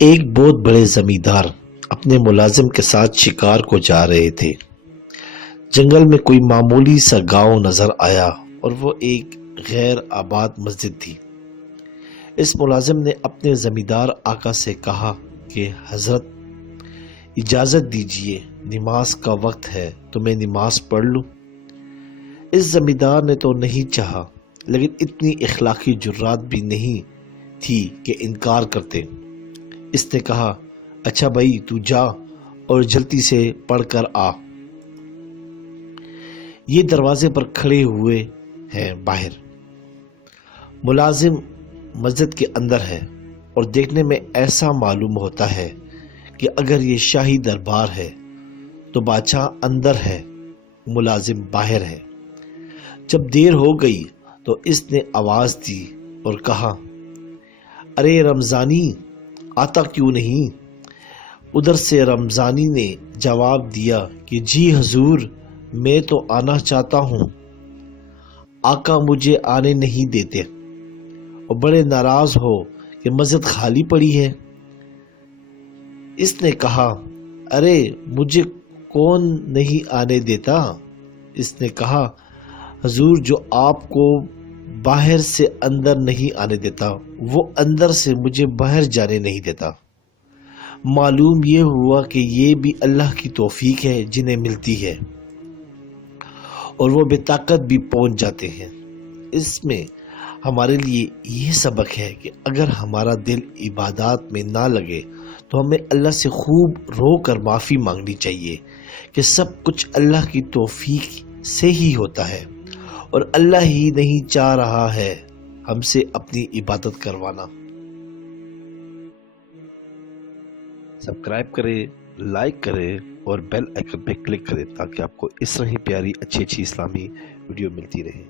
ایک بہت بڑے زمیندار اپنے ملازم کے ساتھ شکار کو جا رہے تھے۔ جنگل میں کوئی معمولی سا گاؤں نظر آیا اور وہ ایک غیر آباد مسجد تھی۔ اس ملازم نے اپنے زمیندار آقا سے کہا کہ حضرت اجازت دیجئے، نماز کا وقت ہے تو میں نماز پڑھ لوں۔ اس زمیندار نے تو نہیں چاہا، لیکن اتنی اخلاقی جرات بھی نہیں تھی کہ انکار کرتے۔ اس نے کہا، اچھا بھائی تو جا اور جلدی سے پڑھ کر آ، یہ دروازے پر کھڑے ہوئے ہیں باہر۔ ملازم مسجد کے اندر ہے اور دیکھنے میں ایسا معلوم ہوتا ہے کہ اگر یہ شاہی دربار ہے تو بادشاہ اندر ہے، ملازم باہر ہے۔ جب دیر ہو گئی تو اس نے آواز دی اور کہا، ارے رمضانی آتا کیوں نہیں؟ ادھر سے رمضانی نے جواب دیا کہ جی حضور، میں تو آنا چاہتا ہوں، آقا مجھے آنے نہیں دیتے اور بڑے ناراض ہو کہ مسجد خالی پڑی ہے۔ اس نے کہا، ارے مجھے کون نہیں آنے دیتا؟ اس نے کہا، حضور جو آپ کو باہر سے اندر نہیں آنے دیتا، وہ اندر سے مجھے باہر جانے نہیں دیتا۔ معلوم یہ ہوا کہ یہ بھی اللہ کی توفیق ہے جنہیں ملتی ہے، اور وہ بے طاقت بھی پہنچ جاتے ہیں۔ اس میں ہمارے لیے یہ سبق ہے کہ اگر ہمارا دل عبادات میں نہ لگے تو ہمیں اللہ سے خوب رو کر معافی مانگنی چاہیے کہ سب کچھ اللہ کی توفیق سے ہی ہوتا ہے، اور اللہ ہی نہیں چاہ رہا ہے ہم سے اپنی عبادت کروانا۔ سبسکرائب کریں، لائک کریں اور بیل آئیکن پہ کلک کریں تاکہ آپ کو اس طرح ہی پیاری اچھی اسلامی ویڈیو ملتی رہے۔